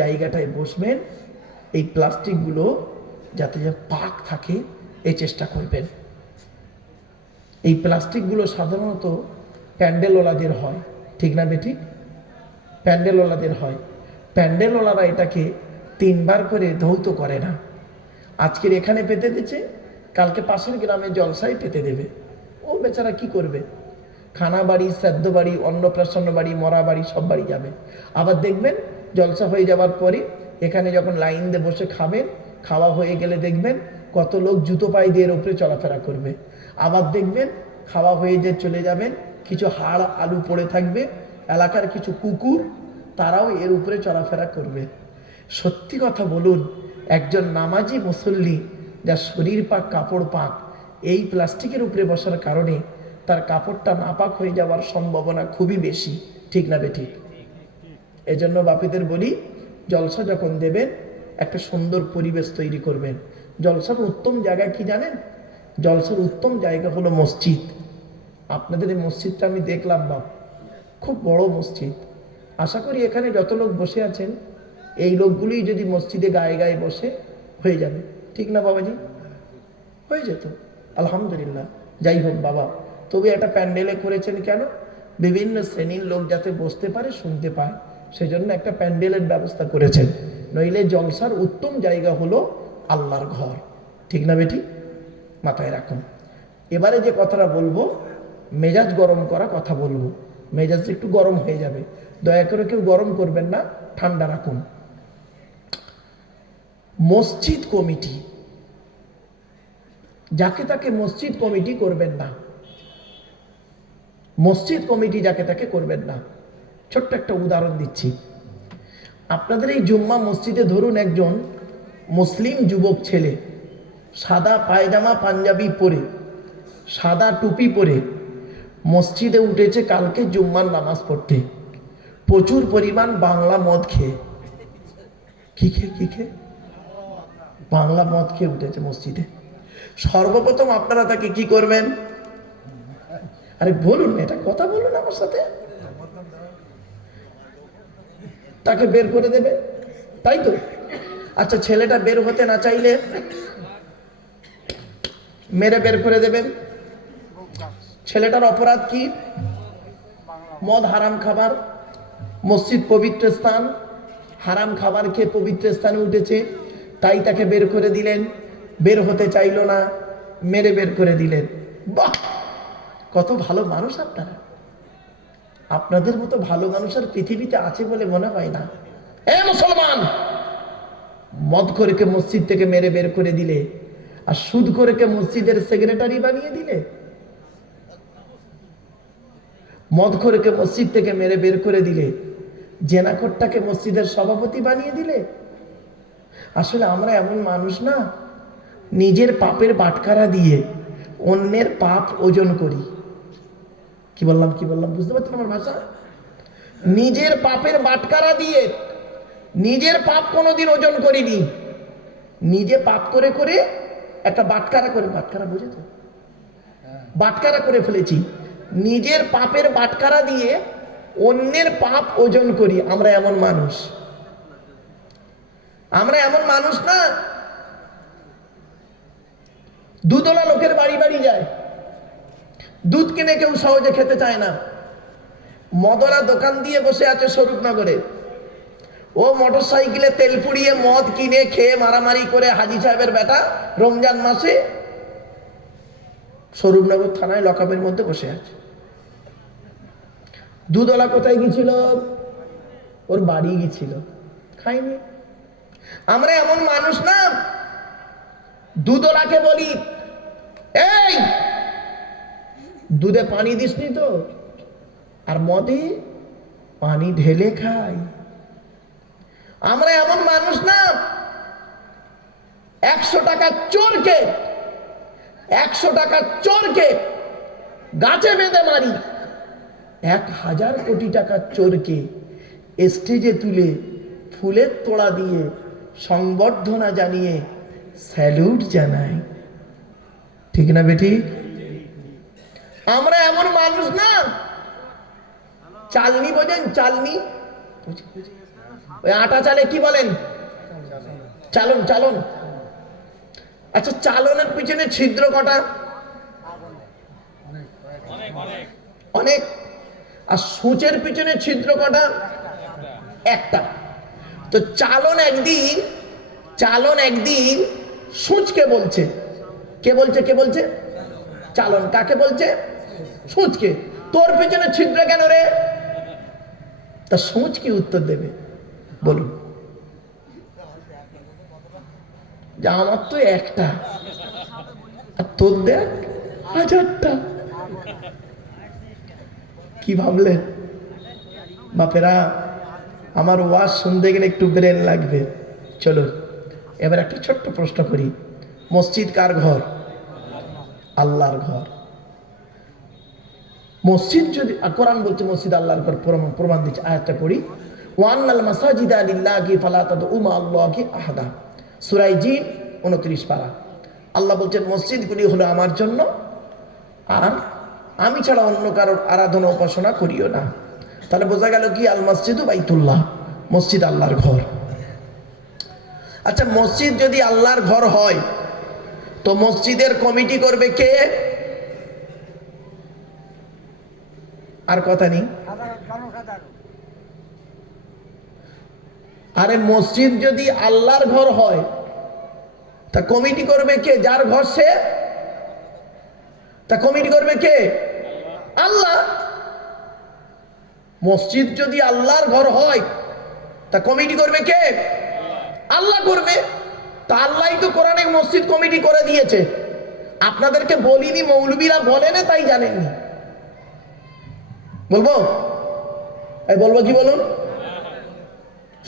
জায়গাটায় বসবেন এই প্লাস্টিকগুলো যাতে পাক থাকে এই চেষ্টা করবেন। এই প্লাস্টিকগুলো সাধারণত প্যান্ডেলওয়ালাদের হয়, ঠিক না বেঠিক? প্যান্ডেলওয়ালাদের হয়। প্যান্ডেলওয়ালারা এটাকে 3 বার করে ধৌত করে না। আজকের এখানে পেতে দিচ্ছে, কালকে পাশের গ্রামে জলসায় পেতে দেবে। ও বেচারা কি করবে? খানা বাড়ি, শ্রাদ্ধ বাড়ি, অন্নপ্রাশন বাড়ি, মরা বাড়ি, সব বাড়ি যাবে। আবার দেখবেন জলসা হয়ে যাওয়ার পরে এখানে যখন লাইন দিয়ে বসে খাবেন, খাওয়া হয়ে গেলে দেখবেন কত লোক জুতো পায়ে দিয়ে এর উপরে চলাফেরা করবে। আবার দেখবেন খাওয়া হয়ে যে চলে যাবেন, কিছু হাড় আলু পড়ে থাকবে, এলাকার কিছু কুকুর তারাও এর উপরে চলাফেরা করবে। সত্যি কথা বলুন, একজন নামাজি মুসল্লি যার শরীর পাক, কাপড় পাক, এই প্লাস্টিকের উপরে বসার কারণে তার কাপড়টা নাপাক হয়ে যাওয়ার সম্ভাবনা খুবই বেশি, ঠিক না বেঠিক? এজন্য বাপিদের বলি, জলসা যখন দেবেন একটা সুন্দর পরিবেশ তৈরি করবেন। জলসার উত্তম জায়গা কি জানেন? জলসার উত্তম জায়গা হলো মসজিদ। আপনাদের এই মসজিদটা আমি দেখলাম বাপ, খুব বড় মসজিদ। আশা করি এখানে যত লোক বসে আছেন এই লোকগুলি যদি মসজিদে গায়ে গায়ে বসে হয়ে যাবে, ঠিক না বাবাজি? হয়ে যেত আলহামদুলিল্লাহ। যাই হোক বাবা, তবে একটা প্যান্ডেলে করেছেন কেন? বিভিন্ন শ্রেণীর লোক যাতে বসতে পারে, শুনতে পায়, সেজন্য একটা প্যান্ডেলের ব্যবস্থা করেছেন। নইলে জলসার উত্তম জায়গা হলো আল্লাহর ঘর, ঠিক না বেটি? মাথায় রাখুন। এবারে যে কথাটা বলবো, মেজাজ গরম করা কথা বলবো। মেজাজ একটু গরম হয়ে যাবে, দয়া করে কেউ গরম করবেন না, ঠান্ডা রাখুন। মসজিদ কমিটি, যাকে তাকে মসজিদ কমিটি করবেন না। মসজিদ কমিটি যাকে তাকে করবেন না। ছোট্ট একটা উদাহরণ দিচ্ছি। আপনাদের এই জুম্মা মসজিদে ধরুন একজন মুসলিম যুবক ছেলে সাদা পায়জামা পাঞ্জাবি পরে, সাদা টুপি পরে মসজিদে উঠেছে কালকে জুম্মার নামাজ পড়তে, প্রচুর পরিমাণ বাংলা মদ খেয়ে। কি খেয়ে? বাংলা মদ খেয়ে উঠেছে মসজিদে। সর্বপ্রথম আপনারা তাকে কি করবেন? আরে বলুন, এটা কথা বলুন আমার সাথে। তাকে বের করে দেবে, তাই তো? আচ্ছা, ছেলেটা বের হতে না চাইলে মেরে বের করে দেবেন। ছেলেটার অপরাধ কি? মদ হারাম খাবার, মসজিদ পবিত্র স্থান, হারাম খাবার খেয়ে পবিত্র স্থানে উঠেছে, তাই তাকে বের করে দিলেন। বের হতে চাইল না, মেরে বের করে দিলেন। বাহ, কত ভালো মানুষ আপনারা! আপনাদের মতো ভালো মানুষ আর পৃথিবীতে আছে বলে মনে হয় না। এ মুসলমান, মদখোরকে মসজিদ থেকে মেরে বের করে দিলে, আর সুদখোরকে মসজিদের সেক্রেটারি বানিয়ে দিলে। মদখোরকে মসজিদ থেকে মেরে বের করে দিলে, জেনাখোরটাকে মসজিদের সভাপতি বানিয়ে দিলে। আসলে আমরা এমন মানুষ না, নিজের পাপের বাটখারা দিয়ে অন্যের পাপ ওজন করি। কি বললাম বুঝতে পারছেন আমার ভাষা? নিজের পাপের বাটখারা দিয়ে নিজের পাপ কোনোদিন ওজন করিনি। নিজে পাপ করে করে একটা বাটখারা করে, বাটখারা বুঝে তো, বাটখারা করে ফেলেছি। নিজের পাপের বাটখারা দিয়ে অন্যের পাপ ওজন করি। আমরা এমন মানুষ, আমরা এমন মানুষ না। দুধওয়ালা লোকের বাড়ি বাড়ি যায়, দুধ কিনে কেউ সহজে খেতে চায় না। মদওয়ালা দোকান দিয়ে বসে আছে স্বরূপনগরে, ও মোটর সাইকেলে তেল পুড়িয়ে মদ কিনে খেয়ে মারামারি করে হাজি সাহেবের বেটা রমজান মাসে স্বরূপনগর থানায় লকআপের মধ্যে বসে আছে। দুধওয়ালা কোথায় গেছিল? ওর বাড়ি গেছিল, খাইনি। আমরা এমন মানুষ না, দুধওয়ালাকে বলি, এই দুধে পানি দিসনি তো, আর মদে পানি ঢেলে খাই। আমরা এমন মানুষ না, 100 টাকার চোরকে গাছে বেঁধে মারি, 1000 কোটি টাকার চোরকে স্টেজে তুলে ফুলের তোড়া দিয়ে সংবর্ধনা জানিয়ে স্যালুট জানাই, ঠিক না বেটি? আমরা এমন মানুষ না, চালনি বোঝেন? চালনি, ওই আটা চালে কি বলেন? চালন। চালন। আচ্ছা, চালনের পিছনে ছিদ্র কটা? অনেক। আর সূচের পিছনে ছিদ্র কটা? একটা। তো চালন একদিন সূচকে বলছে। কে বলছে? চালন কাকে বলছে? সূচকে। তোর পিছনে ছিদ্র কেন রে? তা সূচ কি উত্তর দেবে বলুন? যে আমার তো একটা, আর তোর দেখ 1000টা। কি ভাবলেন বাপেরা? আমার ওয়াজ শুনতে গেলে একটু ব্রেন লাগবে। চলো এবার একটা ছোট্ট প্রশ্ন করি। মসজিদ কার ঘর? আল্লাহর ঘর। মসজিদ যদি, কোরআন বলছে মসজিদ আল্লাহর ঘর, প্রমাণ দিচ্ছে। আয়াতটা পড়ি। ওয়ান্নাল মাসাজিদা লিল্লাহি ফালা তাদউ মা আল্লাহি আহাদা, সূরা জিন 29 পারা। আল্লাহ বলছেন মসজিদগুলি হলো আমার জন্য, আর আমি ছাড়া অন্য কারোর আরাধনা উপাসনা করিও না। তাহলে বোঝা গেল কি? আল মসজিদু বাইতুল্লাহ, মসজিদ আল্লাহর ঘর। আচ্ছা, মসজিদ যদি আল্লাহর ঘর হয় তো মসজিদের কমিটি করবে কে? আর কথা নেই। আরে মসজিদ যদি আল্লাহর ঘর হয় তা কমিটি করবে কে? যার ঘর সে। তা কমিটি করবে কে? আল্লাহ। মসজিদ যদি আল্লাহর ঘর হয় তা কমিটি করবে কে? আল্লাহ করবে। তা আল্লাহই তো কোরআনে মসজিদ কমিটি করে দিয়েছে। আপনাদেরকে বলিনি, মৌলবীরা বলেন, তাই জানেননি। বলবো কি বলুন?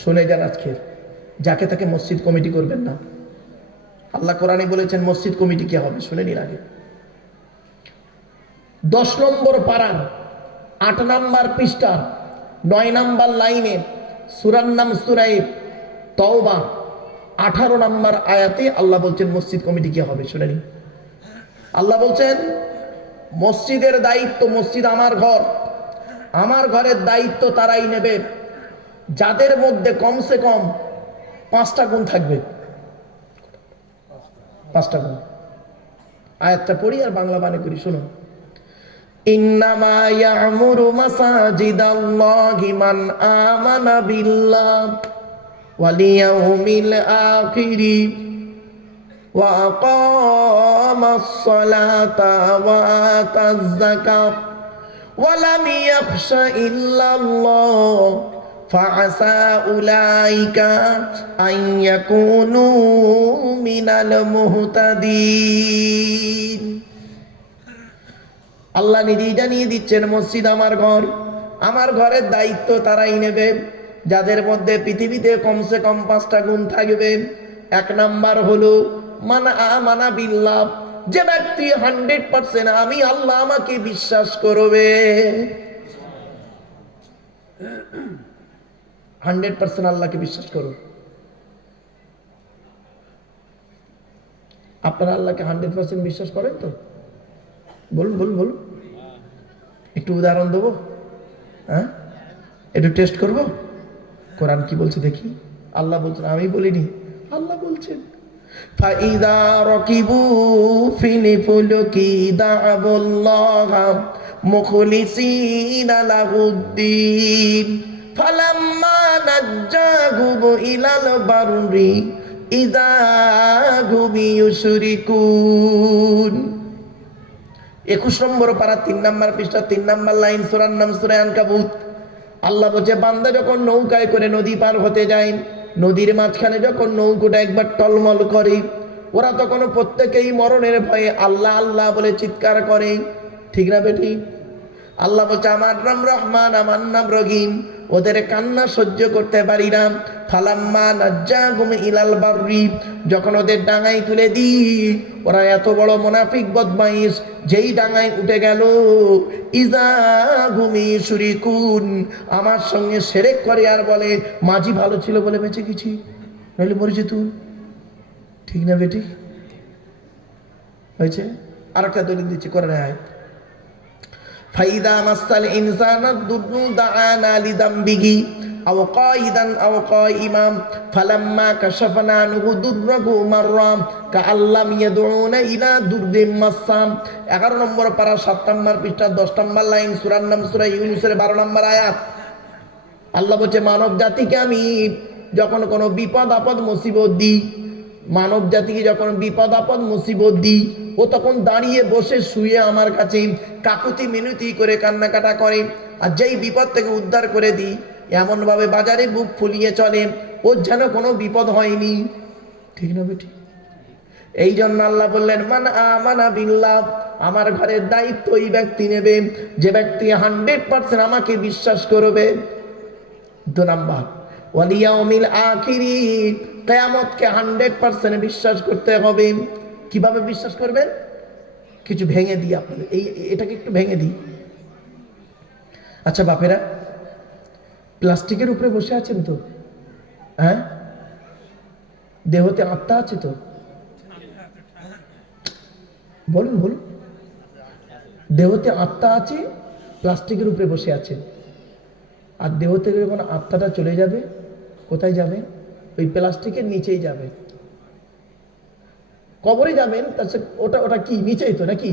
শুনে যান আজকে, যাকে তাকে মসজিদ কমিটি করবেন না। আল্লাহ কোরআনে বলেছেন মসজিদ কমিটি কে হবে, শুনে নিন আগে। 10 নম্বর পারার 8 নম্বর পৃষ্ঠার 9 নম্বর লাইনে সূরার নাম সূরা তাওবা 18 নম্বর আয়াতে আল্লাহ বলছেন মসজিদ কমিটি কে হবে, শুনে নিন। আল্লাহ বলছেন মসজিদের দায়িত্ব, মসজিদ আমার ঘর, আমার ঘরের দায়িত্ব তারাই নেবে যাদের মধ্যে কমসে কম 5টা গুণ থাকবে। 5টা গুণ। আয়াতটা পড়ি আর বাংলা মানে করি, শুনুন। ইন্নামা ইয়ামুরু মাসাজিদাল্লাহি মান আমানা বিল্লাহ ওয়াল ইয়াউমিল আখিরি ওয়া আকামাস সালাতা ওয়া আতাজ যাকাত ওয়া লাম ইয়াখশা ইল্লাল্লাহ ফাআসা উলাইকা আন ইয়াকুনু মিনাল মুহতাদিন। আল্লাহ নিজেই জানিয়ে দিচ্ছেন মসজিদ আমার ঘর, আমার ঘরের দায়িত্ব তারাই নেবে যাদের মধ্যে পৃথিবীতে কমসে কম 5টা গুণ থাকবে। 1 নাম্বার হলো মানা বিল্লাহ, যে ব্যক্তি 100% আমি আল্লাহ আমাকে বিশ্বাস করবে। 100% আল্লাহকে বিশ্বাস করুন। আপনারা আল্লাহকে 100% বিশ্বাস করেন তো? বলুন। একটু উদাহরণ দেবো, হ্যাঁ, একটু টেস্ট করব। কোরআন কি বলছে দেখি। আল্লাহ বলছেন, আমি বলিনি, আল্লাহ বলছেন ফাইদা রাকিবু ফিল ফুলকি দা'াবুল্লাহা মুখলিসিনা লাহুদ্দিন ফালাম্মা নাজ্জাহুম ইলাল বাররি ইযা হুম ইউশরিকুন। 21 নম্বর পারা 3 নম্বর পৃষ্ঠা 3 নম্বর লাইন, সূরার নাম সূরা আনকাবুত। আল্লাহ বলছে বান্দা যখন নৌকায় করে নদী পার হতে যায়, নদীর মাঝখানে যখন নৌকাটা একবার টলমল করে, ওরা তখন প্রত্যেকেই মরণের ভয়ে আল্লাহ আল্লাহ বলে চিৎকার করে, ঠিক না বেটি? আল্লাহ বলছে আমার নাম রহমান, আমার নাম রহিম, ওদের কান্না সহ্য করতে পারি না। ফালাম্মা নাজ্জাহুম ইলাল বাররি, যখন ওদের ডাঙায় তুলে দিই, ওরা এত বড় মুনাফিক বদমাইশ, যেই ডাঙায় উঠে গেল, ইযা হুম ইউশরিকুন, আমার সঙ্গে শিরক করে আর বলে মাঝি ভালো ছিল বলে বেঁচে গেছি, নইলে মরে যেত। ঠিক না বেটি? হয়েছে? আরেকটা দলিল দিচ্ছি কোরআনে আয়াত। ফাইদা মাসাল ইনসানা দুররু দাআনা লিযামবিহি আও কাইদান আও কাইমাম ফালাম্মা কাশাফনা আনহু দুররাহু মাররাম কাআল্লাম ইয়াদউনা ইলা দুরদিম মাসাম। 11 নম্বর পারা 7 নম্বর পৃষ্ঠা 10 নম্বর লাইন, সূরার নাম সূরা ইউনূসের 12 নম্বর আয়াত। আল্লাহ বলছে মানব জাতিকে আমি যখন কোনো বিপদ আপদ মুসিবত দিই, মানব জাতিকে যখন বিপদ আপদ মুসিবত দিই, ও তখন দাঁড়িয়ে বসে শুয়ে আমার কাছে কাকুতি মিনতি করে কান্নাকাটা করে। আর যেই বিপদ থেকে উদ্ধার করে দিই, এমনভাবে বাজারে বুক ফুলিয়ে চলে, ওর যেন কোনো বিপদ হয়নি। ঠিক না বেটি? এই জন্য আল্লাহ বললেন মান আমানা বিল্লাহ, আমার ঘরের দায়িত্ব ওই ব্যক্তি নেবে যে ব্যক্তি 100% আমাকে বিশ্বাস করবে। 2 নাম্বার ওয়াল ইয়াউমিল আখিরি, কিয়ামতকে 100% বিশ্বাস করতে হবে। কিভাবে বিশ্বাস করবেন? কিছু ভেঙে দিই আপনাদের, এটাকে একটু ভেঙে দিই। আচ্ছা বাপেরা, প্লাস্টিকের উপরে বসে আছেন তো? হ্যাঁ, দেহতে আত্মা আছে তো? বলুন বলুন। দেহতে আত্মা আছে, প্লাস্টিকের উপরে বসে আছেন। আর দেহ থেকে যখন আত্মাটা চলে যাবে, কোথায় যাবে? ওই প্লাস্টিকের নিচেই যাবে, কবরে যাবেন। ওটা ওটা কি নিচেই তো নাকি?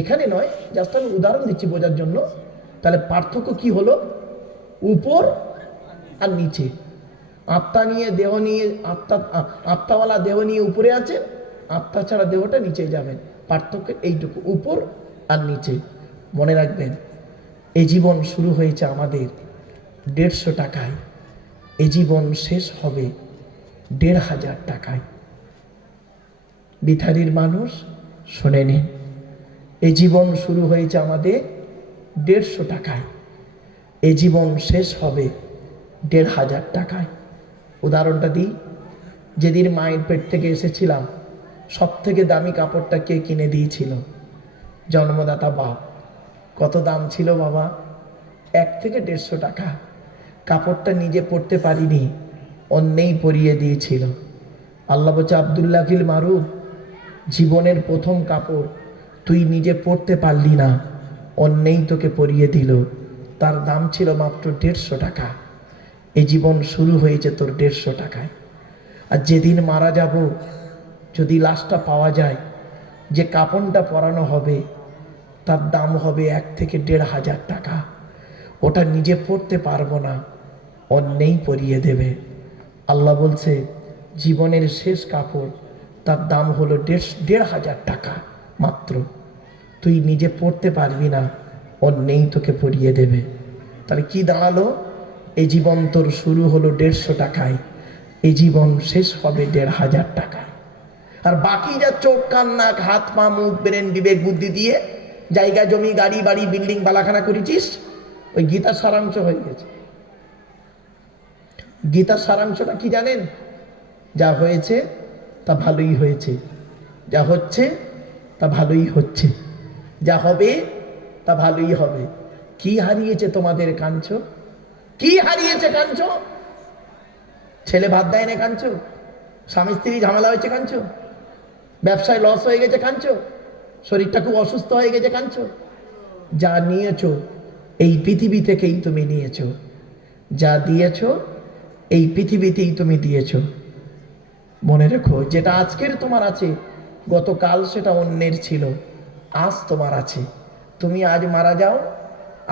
এখানে নয়, জাস্ট আমি উদাহরণ দিচ্ছি বোঝার জন্য। তাহলে পার্থক্য কি হলো? উপর আর নিচে। আত্মা নিয়ে দেহ নিয়ে, আত্মাওয়ালা দেহ নিয়ে উপরে আছে, আত্মা ছাড়া দেহটা নিচে যাবেন। পার্থক্য এইটুকু, উপর আর নিচে। মনে রাখবেন, এই জীবন শুরু হয়েছে আমাদের 150 টাকায়, এই জীবন শেষ হবে 1500 টাকায়। বিথারির মানুষ শুনে নিন, এই জীবন শুরু হয়েছে আমাদের 150 টাকায়, এই জীবন শেষ হবে 1500 টাকায়। উদাহরণটা দিই, যেদিন মায়ের পেট থেকে এসেছিলাম, সব থেকে দামি কাপড়টা কে কিনে দিয়েছিল? জন্মদাতা বাপ। কত দাম ছিল বাবা? 1 থেকে 150 টাকা। কাপড়টা নিজে পরতে পারিনি, অন্যেই পরিয়ে দিয়েছিল। আল্লাহ বলছে আব্দুল্লাহিল মারুফ, জীবনের প্রথম কাপড় তুই নিজে পরতে পারলি না, অন্যেই তোকে পরিয়ে দিল। তার দাম ছিল মাত্র 150 টাকা। এই জীবন শুরু হয়েছে তোর 150 টাকায়। আর যেদিন মারা যাব, যদি লাশটা পাওয়া যায়, যে কাপড়টা পরানো হবে তার দাম হবে 1 থেকে 1500 টাকা। ওটা নিজে পরতে পারবো না, অন্যেই পরিয়ে দেবে। আল্লাহ বলছে জীবনের শেষ কাপড়, তার দাম হলো 1500 টাকা মাত্র। তুই নিজে পরতে পারবি না, অন্যেই তোকে পরিয়ে দেবে। তাহলে কি দাঁড়ালো? এই জীবন তোর শুরু হলো 150 টাকায়, এই জীবন শেষ হবে 1500 টাকায়। আর বাকি যা চোখ কান নাক হাত পা মুখ ব্রেন বিবেক বুদ্ধি দিয়ে জায়গা জমি গাড়ি বাড়ি বিল্ডিং বালাখানা করেছিস, ওই গীতার সারাংশ হয়ে গেছে। গীতার সারাংশটা কি জানেন? যা হয়েছে তা ভালোই হয়েছে, যা হচ্ছে তা ভালোই হচ্ছে, যা হবে তা ভালোই হবে। কি হারিয়েছে তোমাদের কাঞ্চো? কি হারিয়েছে কাঞ্চো? ছেলে ভাত দেয় না কাঞ্চো? স্বামী স্ত্রী ঝামেলা হয়েছে কাঞ্চো? ব্যবসায় লস হয়ে গেছে কাঞ্চো? শরীরটা খুব অসুস্থ হয়ে গেছে কাঞ্চো? যা নিয়েছো এই পৃথিবী থেকেই তুমি নিয়েছো, যা দিয়েছো এই পৃথিবীতেই তুমি দিয়েছো। মনে রেখো, যেটা আজকের তোমার আছে, গতকাল সেটা অন্যের ছিল, আজ তোমার আছে। তুমি আজ মারা যাও,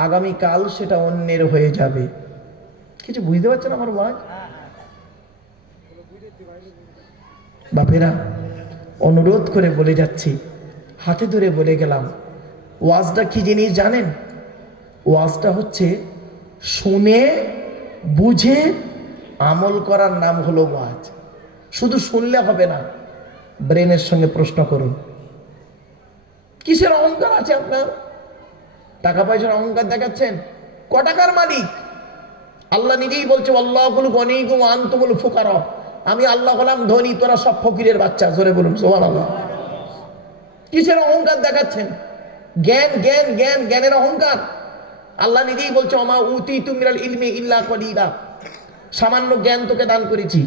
আগামীকাল সেটা অন্যের হয়ে যাবে। কিছু বুঝতে পারছেন আমার ওয়াজ? বাপেরা, অনুরোধ করে বলে যাচ্ছি, হাতে ধরে বলে গেলাম, ওয়াজটা কি জিনিস জানেন? ওয়াজটা হচ্ছে শুনে বুঝে আমল করার নাম হলো ওয়াজ। শুধু শুনলে হবে না, ব্রেনের সঙ্গে প্রশ্ন করুন। কিসের অহংকার আছে আপনার? টাকা পয়সার অহংকার দেখাচ্ছেন? ক টাকার মালিক? আল্লাহ নিজেই বলছে আল্লাহুল গনিয়্যুম ওয়া আনতুমুল ফুকারা, আমি আল্লাহ হলাম ধনী, তোরা সব ফকিরের বাচ্চা। জোরে বলুন সুবহানাল্লাহ। কিসের অহংকার দেখাচ্ছেন? জ্ঞান জ্ঞান জ্ঞান, জ্ঞানের অহংকার। আল্লাহ নিজেই বলছে ওমা উতীতু মিনাল ইলমি ইল্লা কলিলা, সামান্য জ্ঞান তোকে দান করেছি।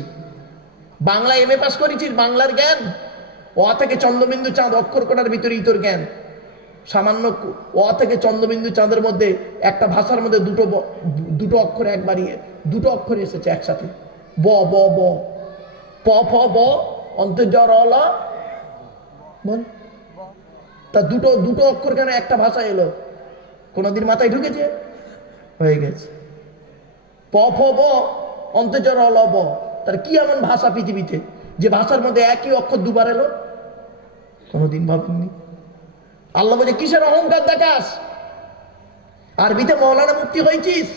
বাংলা এমএ পাস করেছিস, বাংলার জ্ঞান? অ থেকে চন্দ্রবিন্দু চাঁদ অক্ষর কোটার ভিতরেই তোর জ্ঞান। সামান্য অ থেকে চন্দ্রবিন্দু চাঁদের মধ্যে একটা ভাষার মধ্যে দুটো অক্ষর একবারই দুটো অক্ষর এসেছে একসাথে, ব ব ব, প ফ ব, অন্তর্জর অল, বল। তা দুটো দুটো অক্ষর কেন একটা ভাষা এলো? কোনোদিন মাথায় ঢুকেছে? হয়ে গেছে। প ফ ব, অন্তর্জর অল ব। তার কি এমন ভাষা পৃথিবীতে যে ভাষার মধ্যে একই অক্ষর দুবার এলো? কোনোদিন ভাবেননি। আল্লাহ বলে কিসের অহংকার দেখাস? আরবিতে মৌলানা মুফতি হয়েছিস,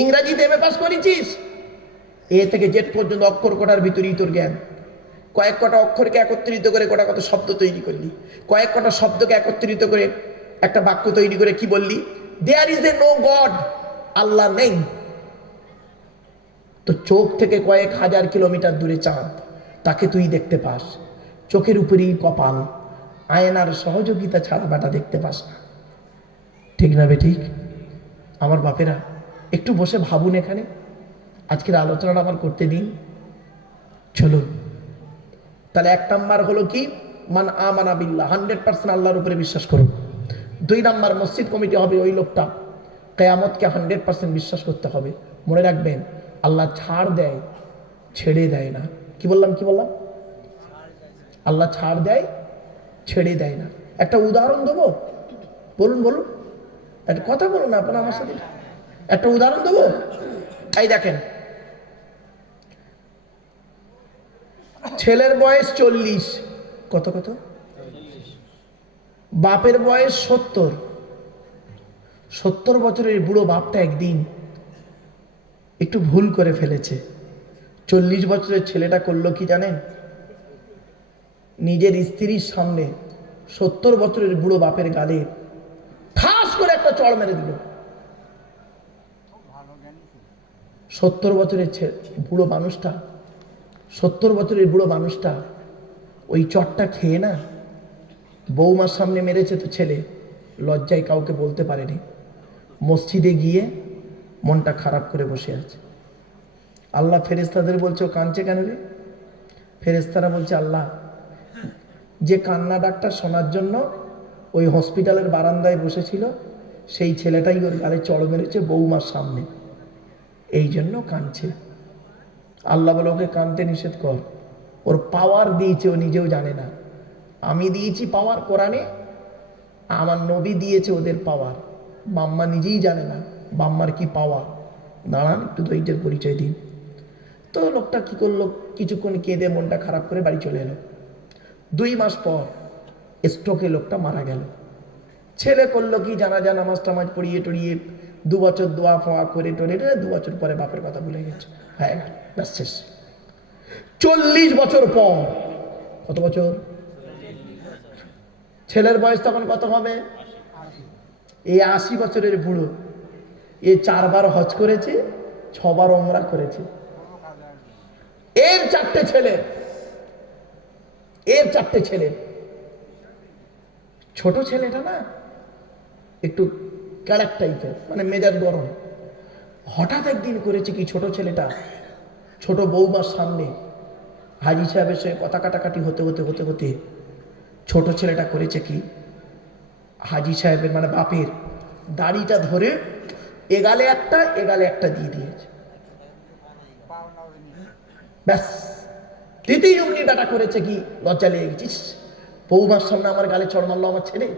ইংরাজিতে এমএ পাস করেছিস, এ থেকে জেড পর্যন্ত অক্ষর কটার ভিতরেই তোর জ্ঞান। কয়েক কটা অক্ষরকে একত্রিত করে কটা কত শব্দ তৈরি করলি, কয়েক কটা শব্দকে একত্রিত করে একটা বাক্য তৈরি করে কি বললি? There is a no god, আল্লাহ নেই। তো চোখ থেকে কয়েক হাজার কিলোমিটার দূরে চাঁদ, তাকে তুই দেখতে পাস, চোখের উপরেই কপাল, আয়নার সহযোগিতা ছাড়া বেটা দেখতে পাস না। ঠিক না বে ঠিক? আমার বাপেরা একটু বসে ভাবুন, এখানে আজকের আলোচনাটা আমার করতে দিন। চলুন তাহলে 1 নাম্বার হলো কি? মান আমানা বিল্লাহ, 100% আল্লাহর উপরে বিশ্বাস করুন। 2 নাম্বার, মসজিদ কমিটি হবে ওই লোকটা, কিয়ামতকে 100% বিশ্বাস করতে হবে। মনে রাখবেন, আল্লাহ ছাড় দেয়, ছেড়ে দেয় না। কি বললাম? আল্লাহ ছাড় দেয়, ছেড়ে দেয় না। একটা উদাহরণ দেবো? বলুন বলুন, একটা কথা বলুন আপনারা আমার সাথে। একটা উদাহরণ দেবো। এই দেখেন, ছেলের বয়স 40, কত কত, বাপের বয়স 70। 70 বছরের বুড়ো বাপটা একদিন একটু ভুল করে ফেলেছে। 40 বছরের ছেলেটা করলো কি জানেন? নিজের স্ত্রীর সামনে 70 বছরের বুড়ো বাপের গালে ঠাস করে একটা চড় মেরে দিল। 70 বছরের বুড়ো মানুষটা, 70 বছরের বুড়ো মানুষটা ওই চটটা খেয়ে না, বৌমার সামনে মেরেছে তো ছেলে, লজ্জায় কাউকে বলতে পারেনি। মসজিদে গিয়ে মনটা খারাপ করে বসে আছে। আল্লাহ ফেরেশতাদের বলছে, ও কাঁদছে কেন রে? ফেরেশতারা বলছে, আল্লাহ, যে কান্না ডাকটা শোনার জন্য ওই হসপিটালের বারান্দায় বসেছিল, সেই ছেলেটাই ওর গালে চড় মেরেছে বৌমার সামনে, এই জন্য কাঁদছে। আল্লাহ বলে, ওকে কাঁদতে নিষেধ কর, ওর পাওয়ার দিয়েছে, ও নিজেও জানে না। আমি দিয়েছি পাওয়ার কোরআনে, আমার নবী দিয়েছে ওদের পাওয়ার, বাম্মা নিজেই জানে না বাম্মার কি পাওয়ার। দাঁড়ান একটু ধৈর্যের পরিচয় দিন। তো লোকটা কি করলো, কিছুক্ষণ কেঁদে মনটা খারাপ করে বাড়ি চলে এলো। 2 মাস পর স্ট্রোকে লোকটা মারা গেল। ছেলে করলো কি, জানাজা নামাজ টামাজ পড়িয়ে টড়িয়ে 2 বছর দোয়া ফোয়া করে টোরে 2 বছর পরে বাপের কথা ভুলে গেছে, হয়ে গেল, ব্যাস শেষ। 40 বছর পর, কত বছর? ছেলের বয়স তখন কত হবে? এই 80 বছরের বুড়ো, এ 4 বার হজ করেছে, 6 বার ওমরা করেছে। এর 4টে ছেলে। ছোট ছেলেটা না একটু ক্যাড়াক টাইপের, মানে মেজাজ গরম। হঠাৎ একদিন করেছে কি, ছোট ছেলেটা ছোট বৌমার সামনে হাজি সাহেবের সঙ্গে কথা কাটাকাটি হতে ছোট ছেলেটা করেছে কি, হাজি সাহেবের মানে বাপের দাড়িটা ধরে এগালে একটা দিয়ে দিয়েছে। ব্যাস, দিতেই অমনি ডাটা করেছে কি, লজ্জা লেগে গেছিস, বৌমার সামনে আমার গালে চড় মারলো আমার ছেলে।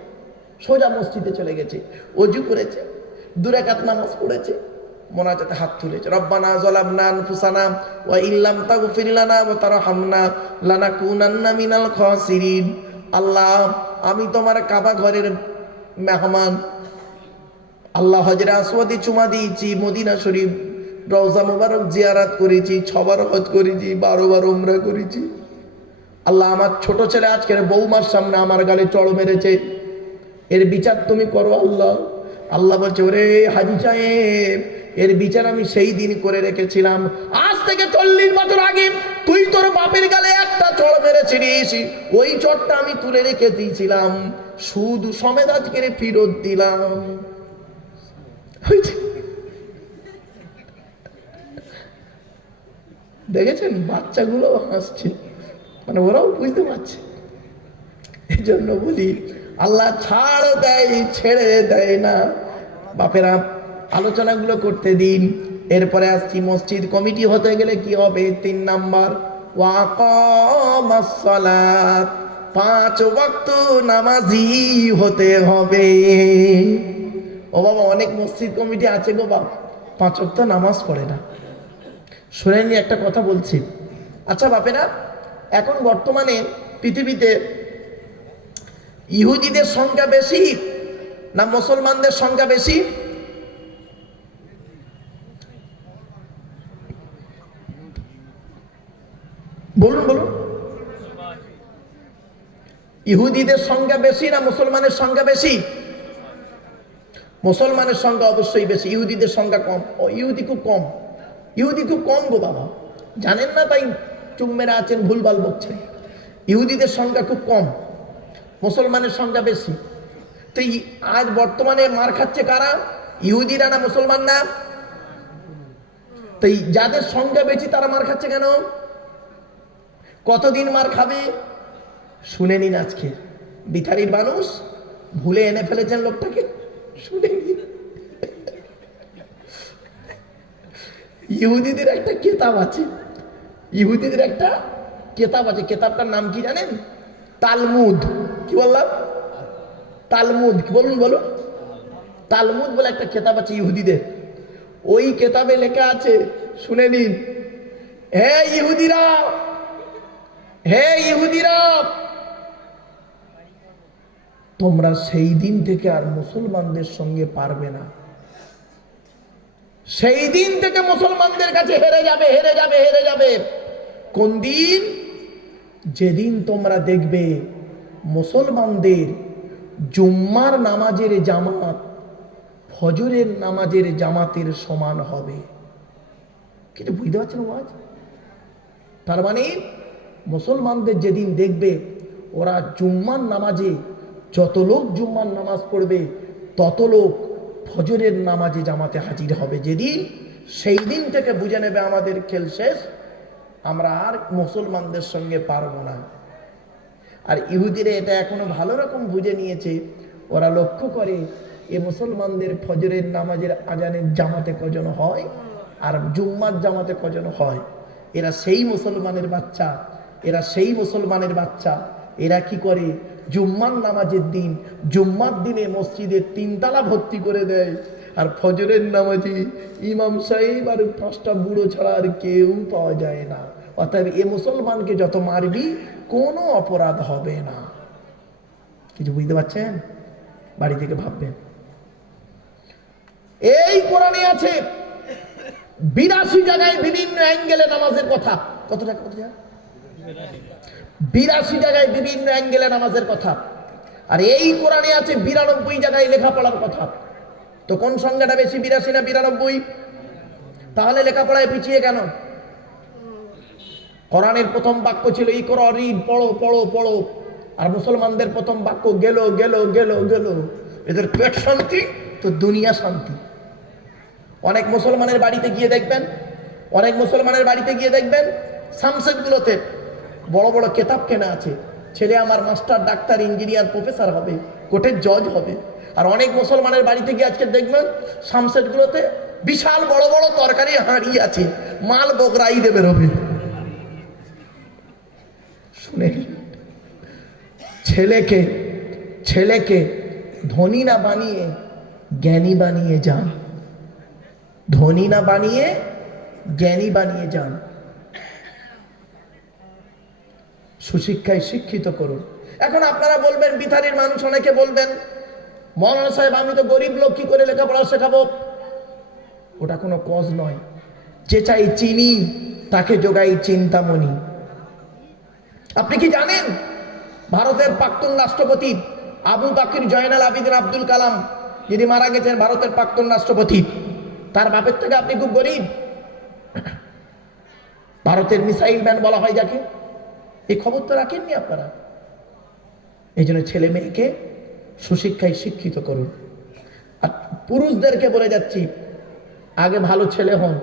সোজা মসজিদে চলে গেছে, অজু করেছে, 2 রাকাত নামাজ পড়েছে, মোনাজাতে হাত তুলেছে, রব্বানা যালামনা আনফুসানা ওয়া ইল্লাম তাগফির লানা ওয়া তারহামনা লানাকুনান্না মিনাল খাসিরিন। আল্লাহ, আমি তোমার কাবা ঘরের মেহমান, আল্লাহ হজরে আসওয়াদে চুমা দিয়েছি, মদিনা শরীফ রওজা মুবারক জিয়ারাত করেছি, 6 বার হজ করেছি, 12 বার উমরা করেছি। আল্লাহ, আমার ছোট ছেলে আজকের বৌমার সামনে আমার গালে চড় মেরেছে, এর বিচার তুমি করো আল্লাহ। আল্লাহ বলছে, ওরে হাজি সাহেব, এর বিচার আমি সেই দিন করে রেখেছিলাম। আজ থেকে 40 বছর আগে তুই তোর বাপের গালে একটা চড় মেরেছিস, ওই চড়টা আমি তুলে রেখে দিয়েছিলাম, শুধু সমেত আজকে ফেরত দিলাম। দেখেছেন, বাচ্চাগুলো হাসছে, মানে ওরাও বুঝতে পারছে। এই জন্য বলি, আল্লাহ ছাড় দেয়, ছেড়ে দেয় না। বাপেরা, আলোচনাগুলো করতে দিন। এরপরে আসছি মসজিদ কমিটি হতে গেলে কি হবে? 3 নাম্বার, ওয়াকামাস সালাত, 5 ওয়াক্ত নামাজি হতে হবে। ও বাবা, অনেক মসজিদ কমিটি আছে গো বাবা, 5 ওয়াক্ত নামাজ পড়ে না। শুনেননি একটা কথা বলছি। আচ্ছা বাপেরা, এখন বর্তমানে পৃথিবীতে ইহুদিদের সংখ্যা বেশি না মুসলমানদের সংখ্যা বেশি? বলুন বলুন। ইহুদিদের সংখ্যা বেশি না মুসলমানের সংখ্যা বেশি? মুসলমানের সংখ্যা অবশ্যই বেশি, ইহুদিদের সংখ্যা কম। ও ইহুদি খুব কম, ইহুদি খুব কম গো বাবা, জানেন না তাই চুপ মেরে আছেন, ভুলভাল বকছেন। ইহুদিদের সংখ্যা খুব কম, মুসলমানের সংখ্যা বেশি। তো আজ বর্তমানে মার খাচ্ছে কারা? ইহুদিরা না মুসলমান না? তো যাদের সংখ্যা বেশি তারা মার খাচ্ছে কেন? কতদিন মার খাবে শুনে নিন। আজকে বিথারির মানুষ ভুলে এনে ফেলেছেন লোকটাকে, শুনে নিন। ইহুদিদের একটা কিতাব আছে, ইহুদিদের একটা কিতাব আছে, কিতাবটার নাম কি জানেন? তালমুদ। কি বললাম? তালমুদ। বলুন বলুন। তালমুদ বলে একটা কিতাব আছে ইহুদিদের। ওই কিতাবে লেখা আছে, শুনে নিন, হে ইহুদিরা, হে ইহুদিরা, তোমরা সেই দিন থেকে আর মুসলমানদের সঙ্গে পারবে না। সেই দিন থেকে মুসলমানদের কাছে হেরে যাবে, হেরে যাবে, হেরে যাবে। কোন দিন? যেদিন তোমরা দেখবে মুসলমানদের জুম্মার নামাজের জামাত ফজরের নামাজের জামাতের সমান হবে। কিন্তু বুঝতে পারছেন আজ? তার মানে মুসলমানদের যেদিন দেখবে ওরা জুম্মার নামাজে, যত লোক জুম্মার নামাজ পড়বে তত লোক ফজরের নামাজে জামাতে হাজির হবে যেদিন, সেই দিন থেকে বুঝে নেবে আমাদের খেল শেষ, আমরা আর মুসলমানদের সঙ্গে পারবো না। আর ইহুদিরা এটা এখনো ভালো রকম বুঝে নিয়েছে। ওরা লক্ষ্য করে এ মুসলমানদের ফজরের নামাজের আজানের জামাতে কজন হয় আর জুম্মার জামাতে কজন হয়। এরা সেই মুসলমানের বাচ্চা, এরা সেই মুসলমানের বাচ্চা। এরা কি করে? জুম্মার নামাজের দিন, জুম্মার দিনে মসজিদে 3 তালা ভর্তি করে দেয়, আর ফজরের নামাজি ইমাম সাহেব আর 5টা বুড়ো ছাড়া আর কেউ পাওয়া যায় না। অতএব এ মুসলমানকে যত মারবি কোনো অপরাধ হবে না। কিছু বুঝতে পারছেন? বাড়ি থেকে ভাববেন। এই কোরআনে আছে 82 জায়গায় বিভিন্ন অ্যাঙ্গেলে নামাজের কথা। কত টাকা? 82 জায়গায় বিভিন্ন অ্যাঙ্গেলে নামাজের কথা। আর এই কোরআনে আছে 92 জায়গায় লেখাপড়ার কথা। তো কোন সংখ্যাটা বেশি, 82 না 92? তাহলে লেখাপড়ায় পিছিয়ে কেন? কোরআনের প্রথম বাক্য ছিল ইকরা, রিড, পড়ো পড়ো পড়ো। আর মুসলমানদের প্রথম বাক্য গেল গেল গেল গেল। এদের পেট শান্তি তো দুনিয়া শান্তি। অনেক মুসলমানের বাড়িতে গিয়ে দেখবেন, অনেক মুসলমানের বাড়িতে গিয়ে দেখবেন সামসেদগুলোতে বড় বড় কেতাব কেনা আছে। ছেলে আমার মাস্টার, ডাক্তার, ইঞ্জিনিয়ার, প্রফেসর হবে, কোর্টের জজ হবে। আর অনেক মুসলমানের বাড়িতে গিয়ে আজকে দেখবেন সামসেদগুলোতে বিশাল বড় বড় তরকারি হাঁড়ি আছে, মাল বগরাই দেবে রবে। শুনে ছেলেকে ছেলেকে ধনী না বানিয়ে জ্ঞানী বানিয়ে যান, ধনী না বানিয়ে জ্ঞানী বানিয়ে যান। সুশিক্ষায় শিক্ষিত করুন। এখন আপনারা বলবেন, বিথারির মানুষ অনেকে বলবেন, মৌলানা সাহেব আমি তো গরিব লোক, কি করে লেখাপড়া শেখাবো? ওটা কোনো কজ নয়। যে চাই চিনি তাকে যোগাই চিন্তামণি। আপনি কি জানেন ভারতের প্রাক্তন রাষ্ট্রপতি আবু বাকির জয়নাল আবিদিন আব্দুল কালাম, যিনি মারা গেছেন, ভারতের প্রাক্তন রাষ্ট্রপতি, তার বাপের থেকে আপনি খুব গরিব। ভারতের মিসাইল ম্যান বলা হয় যাকে। এই খবর তো রাখেননি আপনারা। এই জন্য ছেলে মেয়েকে সুশিক্ষায় শিক্ষিত করুন। আর পুরুষদেরকে বলে যাচ্ছি, আগে ভালো ছেলে হন,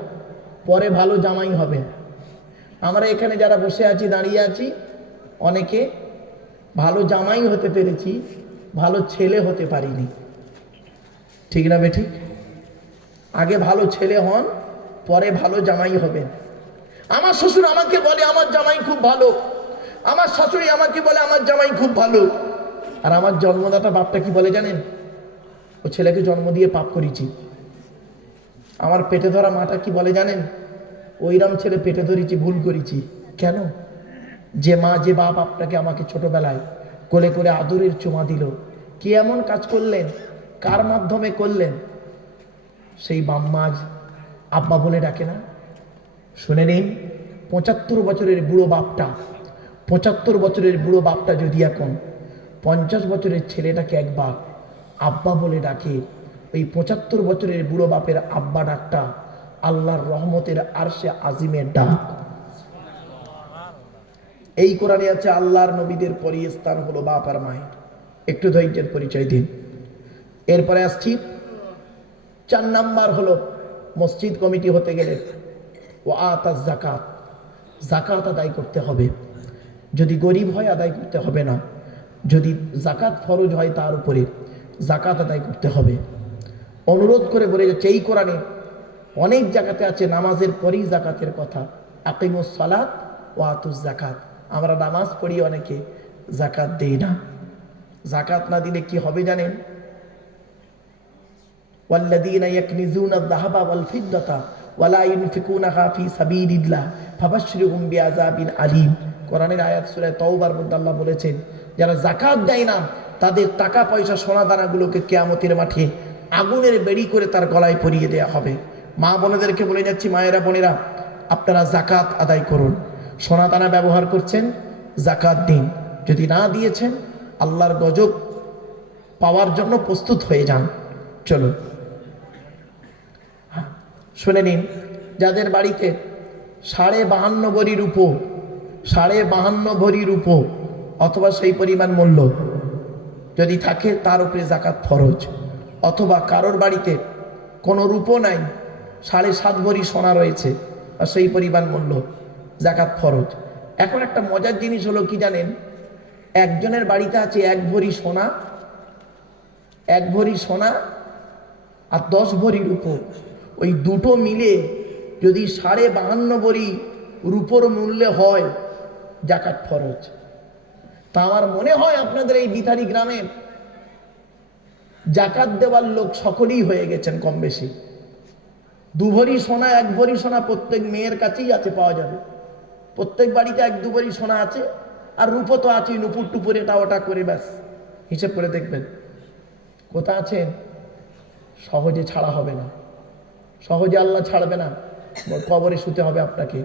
পরে ভালো জামাই হবে। আমরা এখানে যারা বসে আছি, দাঁড়িয়ে আছি, অনেকে ভালো জামাই হতে পেরেছি, ভালো ছেলে হতে পারিনি। ঠিক না বেঠিক? আগে ভালো ছেলে হন, পরে ভালো জামাই হবেন। আমার শ্বশুর আমাকে বলে আমার জামাই খুব ভালো, আমার শাশুড়ি আমাকে বলে আমার জামাই খুব ভালো, আর আমার জন্মদাতা বাপটা কি বলে জানেন? ও ছেলেকে জন্ম দিয়ে পাপ করেছি। আমার পেটে ধরা মাটা কি বলে জানেন? ওইরাম ছেলে পেটে ধরেছি, ভুল করেছি। কেন? যে মা যে বাপ আপনাকে আমাকে ছোটবেলায় কোলে করে আদরের চুমা দিল, কি এমন কাজ করলেন, কার মাধ্যমে করলেন? সেই বাম্মা আজ আব্বা বলে ডাকে না। শুনে নিন, 75 বছরের বুড়ো বাপটা, 75 বছরের বুড়ো বাপটা যদি এখন 50 বছরের ছেলেটাকে একবার আব্বা বলে ডাকে, ওই 75 বছরের বুড়ো বাপের আব্বা ডাকটা আল্লাহর রহমতের আরশে আজিমের ডাক। এই কোরআনে আছে আল্লাহর নবীদের পরই স্থান হলো বাপ আর মায়ের। একটু ধৈর্যের পরিচয় দিন। এরপরে আসছি 4 নাম্বার হলো মসজিদ কমিটি হতে গেলে ও আতাজ যাকাত, যাকাত আদায় করতে হবে। যদি গরিব হয় আদায় করতে হবে না, যদি যাকাত ফরজ হয় তার উপরে যাকাত আদায় করতে হবে। অনুরোধ করে বলে যাচ্ছে এই কোরআনে অনেক জায়গাতে আছে নামাজের পরেই যাকাতের কথা। আকিমুস সালাত ও আতুজ যাকাত। আমরা নামাজ পড়ি, অনেকে যাকাত দেই না। যাকাত না দিলে কি হবে জানেন? ওয়াল্লাযীনা ইয়াকনিজুনা আয-যাহাবা ওয়াল ফিদ্দাতা ওয়া লা ইউনফিকুনাহা ফি সাবিলিল্লাহ ফাবাশশিরহুম বিআযাবিন আলীম। কোরআনের আয়াত সূরা তাওবার মধ্যে আল্লাহ বলেছেন, যারা যাকাত দেয় না তাদের টাকা পয়সা সোনা দানাগুলোকে কিয়ামতের মাঠে আগুনের বেড়ি করে তার গলায় পরিয়ে দেয়া হবে। মা বোনেদেরকে বলে যাচ্ছি, মায়েরা বোনেরা, আপনারা যাকাত আদায় করুন। সোনা দানা ব্যবহার করছেন, যাকাত দিন। যদি না দিয়েছেন, আল্লাহর গজব পাওয়ার জন্য প্রস্তুত হয়ে যান। চলুন শুনে নিন, যাদের বাড়িতে 52.5 ভরি রূপো, 52.5 ভরি রূপো অথবা সেই পরিমাণ মূল্য যদি থাকে তার উপরে যাকাত ফরজ। অথবা কারোর বাড়িতে কোনো রূপো নাই, 7.5 ভরি সোনা রয়েছে আর সেই পরিমাণ মূল্য, যাকাত ফরজ। এখন একটা মজার জিনিস হলো কি জানেন? একজনের বাড়িতে আছে 1 ভরি সোনা, 1 ভরি সোনা আর 10 ভরি রূপো, ওই দুটো মিলে যদি 52.5 ভরি রূপোর মূল্যে হয়, যাকাত ফরজ। তা আমার মনে হয় আপনাদের এই বিথারি গ্রামে যাকাত দেওয়ার লোক সকলেই হয়ে গেছেন কম বেশি। 2 ভরি সোনা 1 ভরি সোনা প্রত্যেক মেয়ের কাছেই আছে, পাওয়া যাবে। প্রত্যেক বাড়িতে 1-2 ভরি সোনা আছে, আর রূপো তো আছেই, নুপুর টুপুর এটা ওটা করে ব্যাস হিসেব করে দেখবেন। কোথা আছেন? সহজে ছাড়া হবে না, সহজে আল্লাহ ছাড়বে না। কবরে শুতে হবে আপনাকে,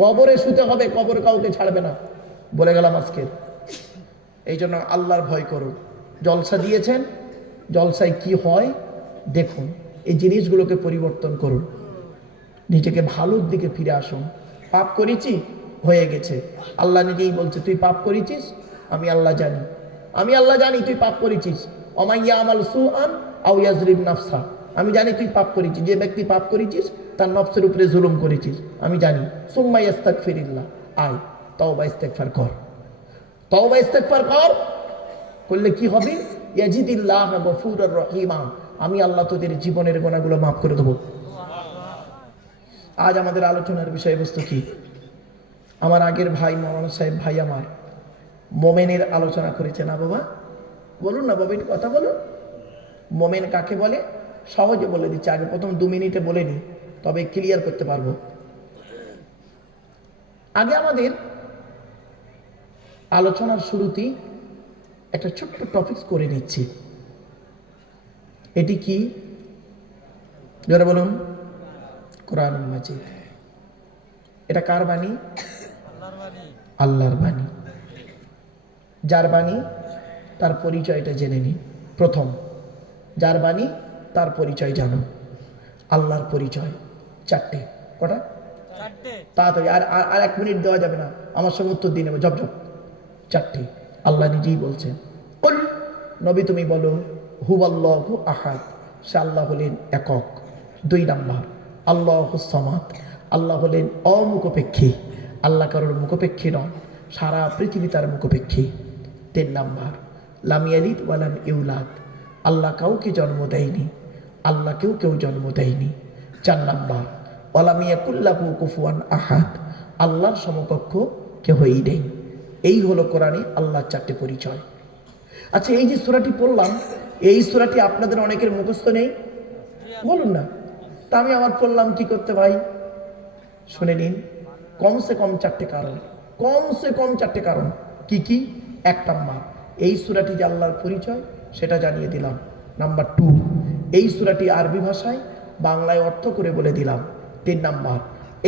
কবরে শুতে হবে, কবর কাউকে ছাড়বে না, বলে গেলাম আজকে। এই জন্য আল্লাহর ভয় করুন। জলসা দিয়েছেন, জলসায় কি হয় দেখুন, এই জিনিসগুলোকে পরিবর্তন করুন, নিজেকে ভালোর দিকে ফিরে আসুন। পাপ করেছি, হয়ে গেছে। আল্লাহ নিজেই বলছে, তুই পাপ করেছিস, আমি আল্লাহ জানি, আমি আল্লাহ জানি তুই পাপ করেছিস। অমাইয়া আমাল সুআন আও ইয়াজরিম নাফসা, আমি জানি তুই পাপ করেছিস। যে ব্যক্তি পাপ করেছিস তার নফসের উপরে জুলুম করেছিস, আমি জানি। সুম্মা ইস্তাগফিরিল্লাহ, আয় তওবা ইস্তেগফার কর, তওবা ইস্তেগফার কর। করলে কি হবে? ইয়াজিদিল্লাহ গফুরুর রহিমা, আমি আল্লাহ তোদের জীবনের গুনাহগুলো মাফ করে দেবো। আজ আমাদের আলোচনার বিষয়বস্তু কি? আমার আগের ভাই মাওলানা সাহেব ভাই আমার মোমেনের আলোচনা করেছে না বাবা? বলুন না বাবা, একটু কথা বলুন। মোমেন কাকে বলে? সহজে বলে দিচ্ছি, আগে প্রথম 2 মিনিটে বলে নি, তবে ক্লিয়ার করতে পারবো। আগে আমাদের আলোচনার শুরুতেই একটা ছোট্ট টপিকস করে নিচ্ছি। এটি কি? যারা বলুন, কোরআনুল মাজিদ। এটা কার বাণী? আল্লাহর বাণী। যার বাণী তার পরিচয়টা জেনে নিন। প্রথম, যার বাণী তার পরিচয় জানো। আল্লাহর পরিচয় 4টে। কটা? 4টে। তাড়াতাড়ি, আর 1 মিনিট দেওয়া যাবে না, আমার সঙ্গে উত্তর দিয়ে নেবে জব জব। 4টে। আল্লাহ নিজেই বলছেন, কুল, নবী তুমি বলো, হুয়াল্লাহু আহাদ, সে আল্লাহ হলেন একক। 2 নাম্বার, আল্লাহুস সামাদ, আল্লাহ হলেন অমুখপেক্ষী, আল্লাহ কারোর মুখপেক্ষী নন, সারা পৃথিবী তার মুখপেক্ষী। 3 নাম্বার, লাম ইয়ালিদ ওয়া লাম ইউলাদ, আল্লাহ কাউকে জন্ম দেয়নি, আল্লাহকেও কেউ জন্ম দেয়নি। 4 নাম্বার, ওয়ালাম ইয়াকুল্লাহু কুফুয়ান আহাদ, আল্লাহর সমকক্ষ কেউই নেই। এই হলো কোরআনে আল্লাহর 4টে পরিচয়। আচ্ছা, এই যে সূরাটি পড়লাম, এই সূরাটি আপনাদের অনেকের মুখস্থ নেই, বলুন না। তা আমি আবার পড়লাম কি করতে ভাই? শুনে নিন, কমসে কম 4টে কারণ, কমসে কম 4টে কারণ। কি কি? 1 নাম্বার, এই সূরাটি যে আল্লাহর পরিচয় সেটা জানিয়ে দিলাম। নাম্বার 2, এই সূরাটি আরবি ভাষায় বাংলায় অর্থ করে বলে দিলাম। 3 নাম্বার,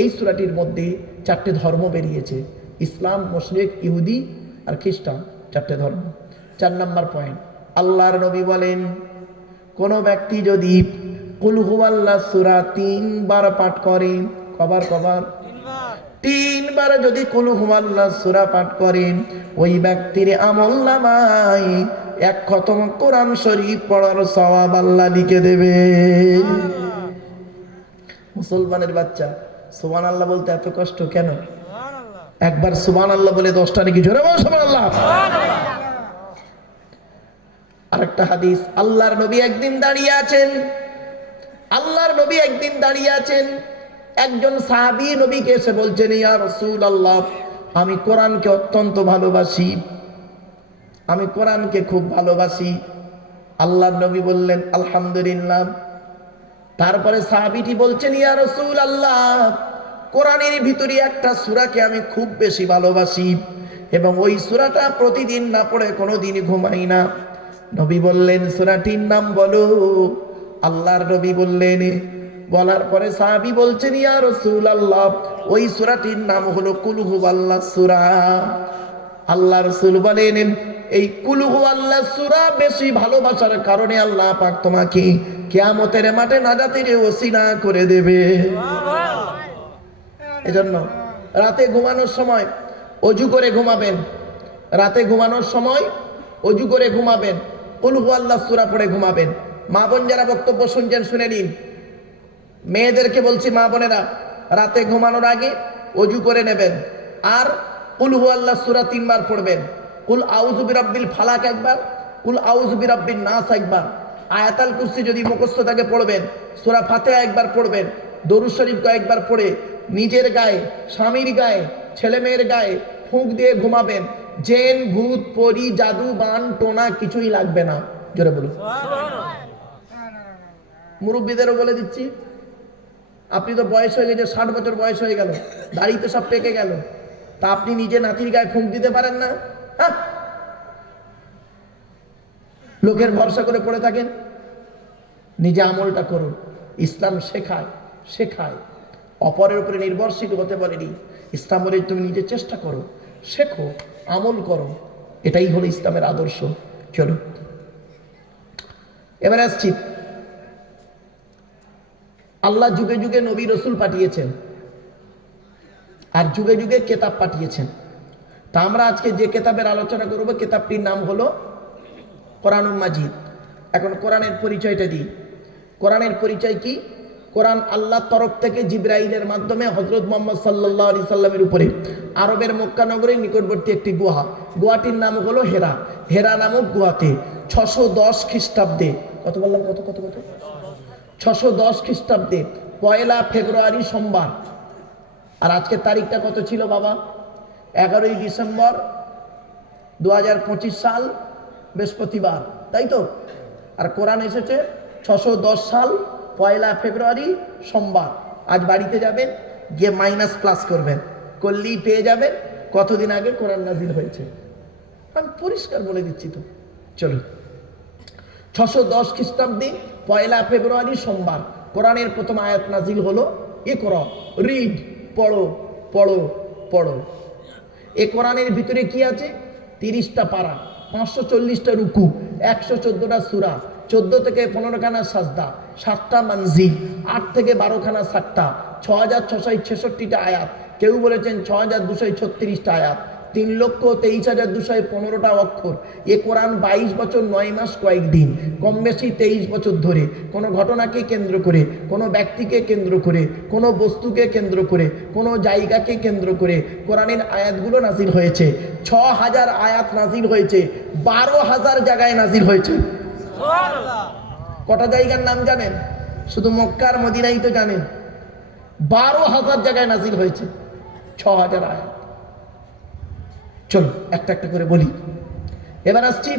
এই সূরাটির মধ্যে 4টে ধর্ম বেরিয়েছে, ইসলাম, মুশরিক, ইহুদি আর খ্রিস্টান, 4টে ধর্ম। 4 নাম্বার পয়েন্ট, আল্লাহর নবী বলেন কোন ব্যক্তি যদি কুল হুয়াল্লাহ সূরা 3 বার পাঠ করে, কবার 3 বার যদি কুল হুয়াল্লাহ সূরা পাঠ করেন, ওই ব্যক্তির আমলনামায় 1 খতম কোরআন শরীফ পড়ার সওয়াব আল্লাহ লিখে দেবে। মুসলমানের বাচ্চা, সুবহানাল্লাহ বলতে এত কষ্ট কেন? একবার সুবহানাল্লাহ বলে 10টা নাকি জোরে বল সুবহানাল্লাহ। আরেকটা হাদিস, আল্লাহর নবী একদিন দাঁড়িয়ে আছেন, একজন সাহাবী নবীকে এসে বলছেন, ইয়া রাসূলুল্লাহ, আমি কোরআনকে অত্যন্ত ভালোবাসি, আমি কোরআনকে খুব ভালোবাসি। আল্লাহর নবী বললেন আলহামদুলিল্লাহ। তারপরে সাহাবীটি বলছেন, ইয়া রাসূলুল্লাহ, কোরআনের ভিতরে একটা সূরাকে আমি খুব বেশি ভালোবাসি এবং ওই সূরাটা প্রতিদিন না পড়ে কোনোদিন ঘুমাই না। নবী বললেন সূরাটির নাম বলো। আল্লাহর নবী বললেন, বলার পরে সাহাবী বলছেন, ইয়া রাসূলুল্লাহ, ওই সূরাটির নাম হলো কুল হুয়াল্লাহ সূরা। আল্লাহ রাসূল বলেন, এই কুল হুয়াল্লাহ সূরা বেশি ভালোবাসার কারণে আল্লাহ পাক তোমাকে কিয়ামতের মাঠে নাজাতের ওসিলা করে দেবে। এজন্য রাতে ঘুমানোর সময় অজু করে ঘুমাবেন, রাতে ঘুমানোর সময় অজু করে ঘুমাবেন, কুল হুয়াল্লাহ সূরা পড়ে ঘুমাবেন। মা বোন যারা বক্তব্য শুনছেন শুনে নিন, মেয়েদেরকে বলছি, মা বোনেরা রাতে ঘুমানোর আগে অজু করে নেবেন আর কুল হুয়াল্লাহ সূরা 3 বার পড়বেন। কুল আউযু বিরাব্বিল ফালাক একবার, কুল আউযু বিরাব্বিন নাস একবার, আয়াতুল কুরসি যদি মুখস্থ থাকে পড়বেন, সূরা ফাতিহা একবার পড়বেন, দরুদ শরীফ কয়েকবার পড়ে নিজের গায়ে, স্বামীর গায়ে, ছেলে মেয়ের গায়ে ফুঁক দিয়ে ঘুমাবেন। জেন, ভূত, পরি, জাদু, বান, টোনা কিছুই লাগবে না। জোরে বলুন মুরব্বীদেরও বলে দিচ্ছি, আপনি তো বয়স হয়ে গেছে, 60 বছর বয়স হয়ে গেল, দাড়ি তো সব পেকে গেল, তা আপনি নিজে নাতির গায়ে ফুঁক দিতে পারেন না? লোকের ভরসা করে পড়ে থাকেন, নিজে আমলটা করুন। ইসলাম শেখায়, অপরের উপরে নির্ভরশীল হতে বলেনি। ইসলাম বলে তুমি নিজে চেষ্টা করো, শেখো, আমল করো, এটাই হলো ইসলামের আদর্শ। চলো এবার আসছি, আল্লাহ যুগে যুগে নবী রসুল পাঠিয়েছেন আর যুগে যুগে কেতাব পাঠিয়েছেন। তা আমরা আজকে যে কেতাবের আলোচনা করব, কেতাবটির নাম হলো কোরআনুল মাজিদ। এখন কোরআনের পরিচয়টা দিই। কোরআনের পরিচয় কি? কোরআন আল্লাহর তরফ থেকে জিবরাইলের মাধ্যমে হযরত মুহাম্মদ সাল্লাল্লাহু আলাইহি সাল্লামের উপরে আরবের মক্কা নগরীর নিকটবর্তী একটি গুহাটির নাম হলো হেরা নামক গুহাতে 610 খ্রিস্টাব্দে, কত বললাম, কত 610 খ্রিস্টাব্দে 1 ফেব্রুয়ারি সোমবার, আর আজকের তারিখটা কত ছিল বাবা? 11ই ডিসেম্বর 2025 সাল, বৃহস্পতিবার, তাই তো? আর কোরআন এসেছে 610 সাল 1 ফেব্রুয়ারি সোমবার। আজ বাড়িতে যাবেন, গিয়ে মাইনাস প্লাস করবেন, করলেই পেয়ে যাবেন কতদিন আগে কোরআন নাজিল হয়েছে। আমি পরিষ্কার বলে দিচ্ছি তো। চলো, 610 খ্রিস্টাব্দে 1 ফেব্রুয়ারি সোমবার কোরআনের প্রথম আয়াত নাজিল হলো, ইকরা, রিড, পড়ো পড়ো পড়ো। এই কোরআনের ভিতরে কি আছে? 30টা পারা, 540টা রুকু, 114টা সূরা, 14 থেকে 15 খানা সাজদা, 7টা মানজিল, 8 থেকে 12 খানা সাক্তা, 6666টা আয়াত, কেউ বলেছেন 6236টা আয়াত, 3,23,215টা অক্ষর। এ কোরআন 22 বছর 9 মাস কয়েকদিন, কম বেশি 23 বছর ধরে কোনো ঘটনাকে কেন্দ্র করে, কোনো ব্যক্তিকে কেন্দ্র করে, কোনো বস্তুকে কেন্দ্র করে, কোনো জায়গাকে কেন্দ্র করে কোরআনের আয়াতগুলো নাজিল হয়েছে। 6000 আয়াত নাজিল হয়েছে, 12,000 জায়গায় নাজিল হয়েছে। কটা জায়গার নাম জানেন? শুধু মক্কা আর মদিনাই তো জানেন। 12,000 জায়গায় নাজিল হয়েছে, 6,000 আয়াত। চলো একটা একটা করে বলি। এবার আসছি